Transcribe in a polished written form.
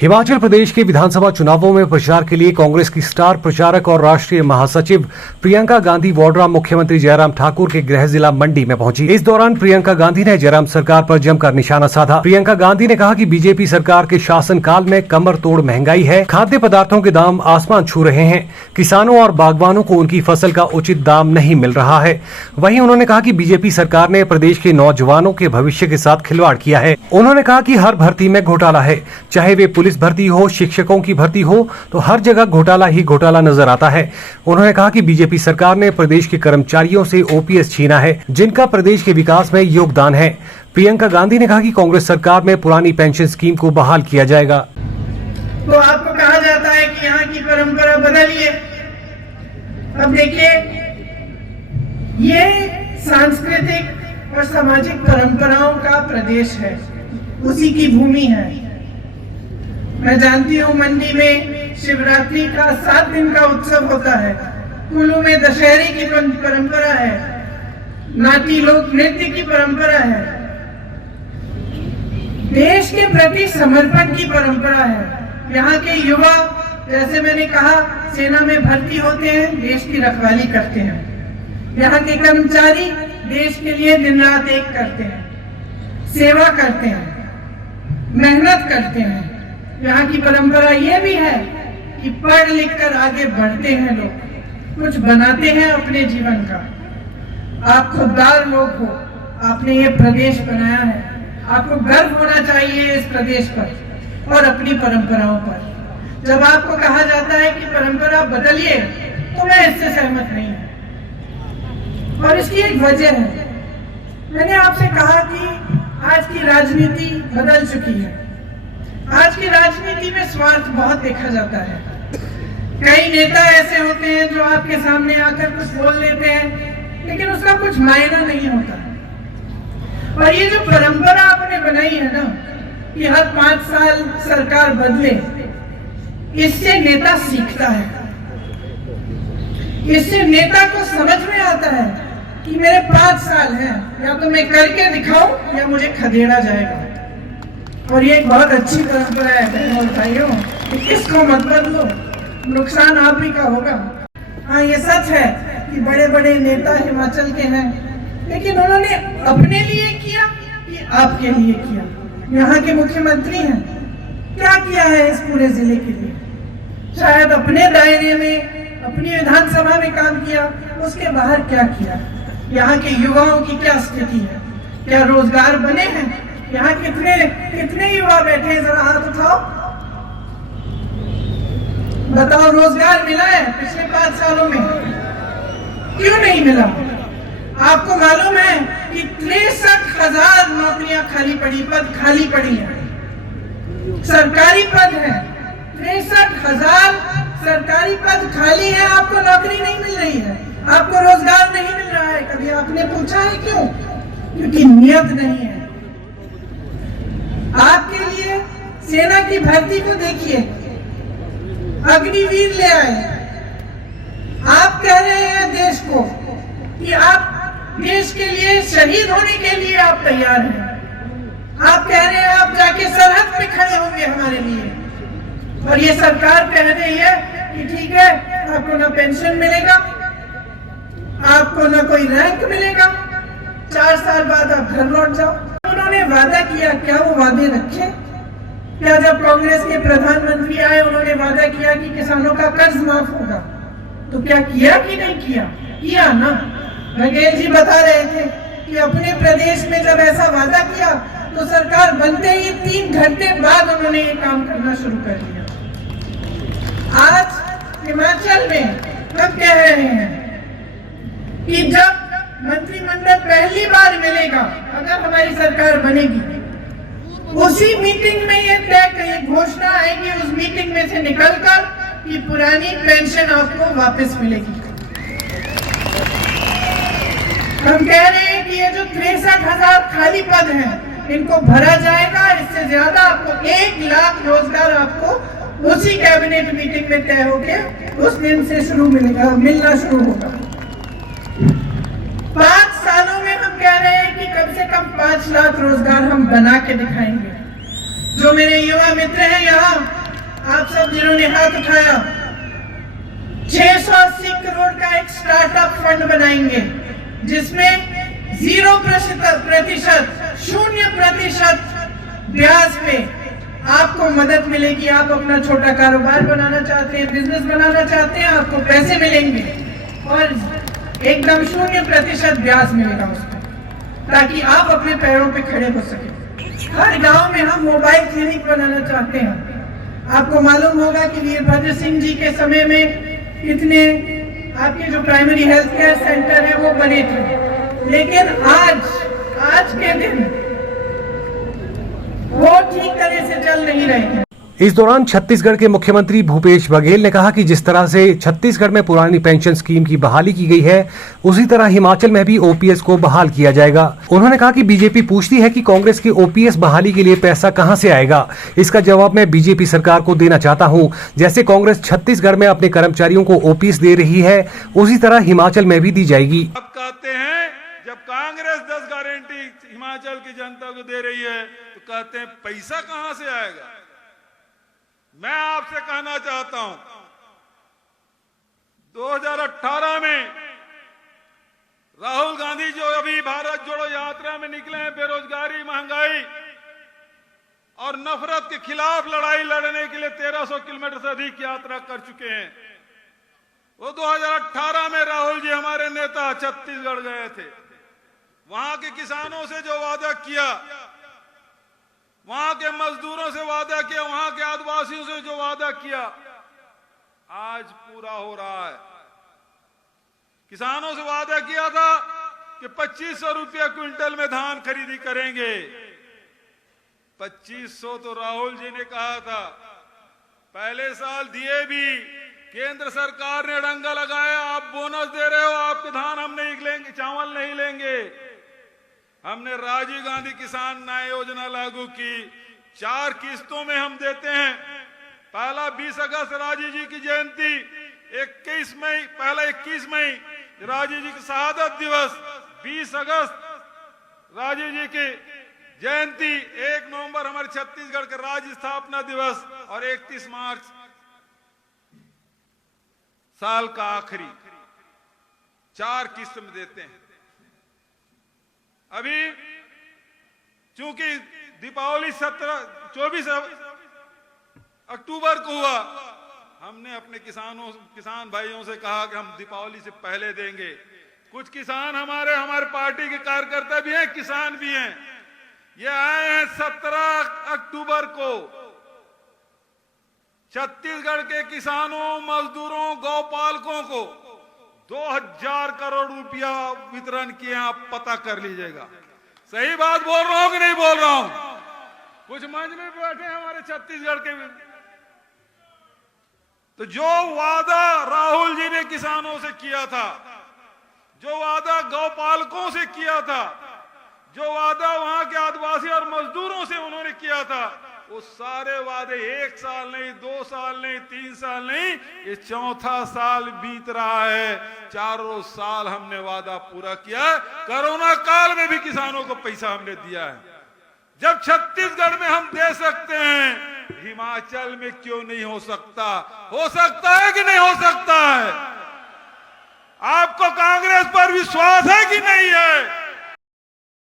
हिमाचल प्रदेश के विधानसभा चुनावों में प्रचार के लिए कांग्रेस की स्टार प्रचारक और राष्ट्रीय महासचिव प्रियंका गांधी वाड्रा मुख्यमंत्री जयराम ठाकुर के गृह जिला मंडी में पहुंची। इस दौरान प्रियंका गांधी ने जयराम सरकार पर जमकर निशाना साधा। प्रियंका गांधी ने कहा कि बीजेपी सरकार के शासनकाल में कमर तोड़ महंगाई है, खाद्य पदार्थों के दाम आसमान छू रहे हैं, किसानों और बागवानों को उनकी फसल का उचित दाम नहीं मिल रहा है। वहीं उन्होंने कहा कि बीजेपी सरकार ने प्रदेश के नौजवानों के भविष्य के साथ खिलवाड़ किया है। उन्होंने कहा कि हर भर्ती में घोटाला है, चाहे वे पुलिस भर्ती हो, शिक्षकों की भर्ती हो, तो हर जगह घोटाला ही घोटाला नजर आता है। उन्होंने कहा कि बीजेपी सरकार ने प्रदेश के कर्मचारियों से ओपीएस छीना है, जिनका प्रदेश के विकास में योगदान है। प्रियंका गांधी ने कहा कि कांग्रेस सरकार में पुरानी पेंशन स्कीम को बहाल किया जाएगा। तो आपको कहा जाता है कि यहाँ की परंपरा बदलिए। अब देखिए, ये सांस्कृतिक और सामाजिक परंपराओं का प्रदेश है, उसी की भूमि है। मैं जानती हूँ मंडी में शिवरात्रि का 7 दिन का उत्सव होता है, कुल्लू में दशहरे की परंपरा है, नाटी लोक नृत्य की परंपरा है, देश के प्रति समर्पण की परंपरा है। यहाँ के युवा, जैसे मैंने कहा, सेना में भर्ती होते हैं, देश की रखवाली करते हैं। यहाँ के कर्मचारी देश के लिए दिन रात एक करते हैं, सेवा करते हैं, मेहनत करते हैं। यहाँ की परंपरा ये भी है कि पढ़ लिख कर आगे बढ़ते हैं लोग, कुछ बनाते हैं अपने जीवन का। आप खुददार लोग हो, आपने ये प्रदेश बनाया है, आपको गर्व होना चाहिए इस प्रदेश पर और अपनी परंपराओं पर। जब आपको कहा जाता है कि परंपरा बदलिए, तो मैं इससे सहमत नहीं हूं और इसकी एक वजह है। मैंने आपसे कहा कि आज की राजनीति बदल चुकी है। आज की राजनीति में स्वार्थ बहुत देखा जाता है। कई नेता ऐसे होते हैं जो आपके सामने आकर कुछ बोल लेते हैं, लेकिन उसका कुछ मायना नहीं होता। और ये जो परंपरा आपने बनाई है ना कि हर 5 साल सरकार बदले, इससे नेता सीखता है, इससे नेता को समझ में आता है कि मेरे 5 साल हैं, या तो मैं करके दिखाऊं या मुझे खदेड़ा जाएगा। और ये एक बहुत अच्छी परंपरा है बहनों और भाइयों, इसको मत बदलो, नुकसान आप ही का होगा। हाँ, ये सच है कि बड़े बड़े नेता हिमाचल के हैं, लेकिन उन्होंने अपने लिए किया कि आपके लिए किया? यहाँ के मुख्यमंत्री हैं, क्या किया है इस पूरे जिले के लिए? शायद अपने दायरे में, अपनी विधानसभा में काम किया, उसके बाहर क्या किया? यहाँ के युवाओं की क्या स्थिति है? क्या रोजगार बने हैं? यहाँ कितने युवा बैठे हैं, जरा हाथ उठाओ, बताओ। रोजगार मिला है पिछले 5 सालों में? क्यों नहीं मिला? आपको मालूम है कि 63,000 नौकरियां पद खाली पड़ी है, सरकारी पद है। 63,000 सरकारी पद खाली है, आपको नौकरी नहीं मिल रही है, आपको रोजगार नहीं मिल रहा है। कभी आपने पूछा है क्यों? क्योंकि नियत नहीं है। आपके लिए सेना की भर्ती को देखिए, अग्निवीर ले आए। आप कह रहे हैं देश को कि आप देश के लिए शहीद होने के लिए आप तैयार हैं। आप कह रहे हैं आप जाके सरहद पे खड़े होंगे हमारे लिए, और ये सरकार कह रही है कि ठीक है, आपको ना पेंशन मिलेगा, आपको ना कोई रैंक मिलेगा, 4 साल बाद आप घर लौट जाओ। उन्होंने वादा किया, क्या वो वादे रखे? क्या जब कांग्रेस के प्रधानमंत्री आए उन्होंने वादा किया कि किसानों का कर्ज माफ होगा? तो क्या किया कि नहीं किया? किया ना। बघेल जी बता रहे थे कि अपने प्रदेश में जब ऐसा वादा किया तो सरकार बनते ही 3 घंटे बाद उन्होंने ये काम करना शुरू कर दिया। आज हिमाचल में हम कह रहे हैं कि जब मंत्रिमंडल पहली बार मिलेगा, अगर हमारी सरकार बनेगी, उसी मीटिंग में ये घोषणा आएगी, उस मीटिंग में से निकलकर कि पुरानी पेंशन आपको वापस मिलेगी। हम कह रहे हैं कि ये जो 63,000 खाली पद हैं, इनको भरा जाएगा। इससे ज्यादा आपको 1 लाख रोजगार आपको उसी कैबिनेट मीटिंग में तय होके उस दिन से मिलना शुरू होगा। 5 सालों में हम कह रहे हैं कि कम से कम 5 लाख रोजगार हम बना के दिखाएंगे। जो मेरे युवा मित्र हैं यहाँ, आप सब जिन्होंने हाथ उठाया, 680 करोड़ का एक स्टार्टअप फंड बनाएंगे जिसमें 0% 0% ब्याज पे आपको मदद मिलेगी। आप अपना छोटा कारोबार बनाना चाहते हैं, बिजनेस बनाना चाहते हैं, आपको पैसे मिलेंगे और एकदम 0% ब्याज मिलेगा उसको, ताकि आप अपने पैरों पे खड़े हो सके। हर गांव में हम मोबाइल क्लिनिक बनाना चाहते हैं। आपको मालूम होगा कि वीरभद्र सिंह जी के समय में कितने आपके जो प्राइमरी हेल्थ केयर सेंटर है वो बने थे, लेकिन आज के दिन वो ठीक तरह से चल नहीं रहे हैं। इस दौरान छत्तीसगढ़ के मुख्यमंत्री भूपेश बघेल ने कहा कि जिस तरह से छत्तीसगढ़ में पुरानी पेंशन स्कीम की बहाली की गई है, उसी तरह हिमाचल में भी ओपीएस को बहाल किया जाएगा। उन्होंने कहा कि बीजेपी पूछती है कि कांग्रेस की ओपीएस बहाली के लिए पैसा कहां से आएगा। इसका जवाब मैं बीजेपी सरकार को देना चाहता हूं। जैसे कांग्रेस छत्तीसगढ़ में अपने कर्मचारियों को ओपीएस दे रही है, उसी तरह हिमाचल में भी दी जाएगी। अब कहते हैं जब कांग्रेस 10 गारंटी हिमाचल की जनता को दे रही है तो कहते हैं पैसा कहां से आएगा। मैं आपसे कहना चाहता हूं, 2018 में राहुल गांधी जो अभी भारत जोड़ो यात्रा में निकले हैं, बेरोजगारी, महंगाई और नफरत के खिलाफ लड़ाई लड़ने के लिए 1300 किलोमीटर से अधिक यात्रा कर चुके हैं। वो 2018 में राहुल जी हमारे नेता छत्तीसगढ़ गए थे। वहां के किसानों से जो वादा किया, वहां के मजदूरों से वादा किया, वहां के आदिवासियों से जो वादा किया, आज पूरा हो रहा है। किसानों से वादा किया था कि 2500 रुपया क्विंटल में धान खरीदी करेंगे। 2500 तो राहुल जी ने कहा था, पहले साल दिए भी, केंद्र सरकार ने डंगा लगाया, आप बोनस दे रहे हो, आपके धान हम नहीं लेंगे, चावल नहीं लेंगे। हमने राजीव गांधी किसान न्याय योजना लागू की, 4 किस्तों में हम देते हैं। पहला 20 अगस्त राजीव जी की जयंती, 21 मई, पहला 21 मई राजीव जी की शहादत दिवस, 20 अगस्त राजीव जी की जयंती, 1 नवंबर हमारे छत्तीसगढ़ के राज्य स्थापना दिवस और 31 मार्च साल का आखिरी, 4 किस्त में देते हैं। अभी चूंकि दीपावली 24 अक्टूबर को हुआ, हमने अपने किसान भाइयों से कहा कि हम दीपावली से पहले देंगे। कुछ किसान हमारे पार्टी के कार्यकर्ता भी हैं, किसान भी हैं, ये आए हैं 17 अक्टूबर को। छत्तीसगढ़ के किसानों, मजदूरों, गौपालकों को 2000 करोड़ रुपया वितरण किए, आप पता कर लीजिएगा। सही बात बोल रहा हूं कि नहीं बोल रहा हूं? कुछ मंच में बैठे हैं हमारे छत्तीसगढ़ के। तो जो वादा राहुल जी ने किसानों से किया था, जो वादा गौपालकों से किया था, जो वादा वहां के आदिवासी और मजदूरों से उन्होंने किया था, वो सारे वादे 1 साल नहीं, 2 साल नहीं, 3 साल नहीं, ये 4था साल बीत रहा है। 4 साल हमने वादा पूरा किया है। कोरोना काल में भी किसानों को पैसा हमने दिया है। जब छत्तीसगढ़ में हम दे सकते हैं, हिमाचल में क्यों नहीं हो सकता? हो सकता है कि नहीं हो सकता है? आपको कांग्रेस पर विश्वास है कि नहीं है?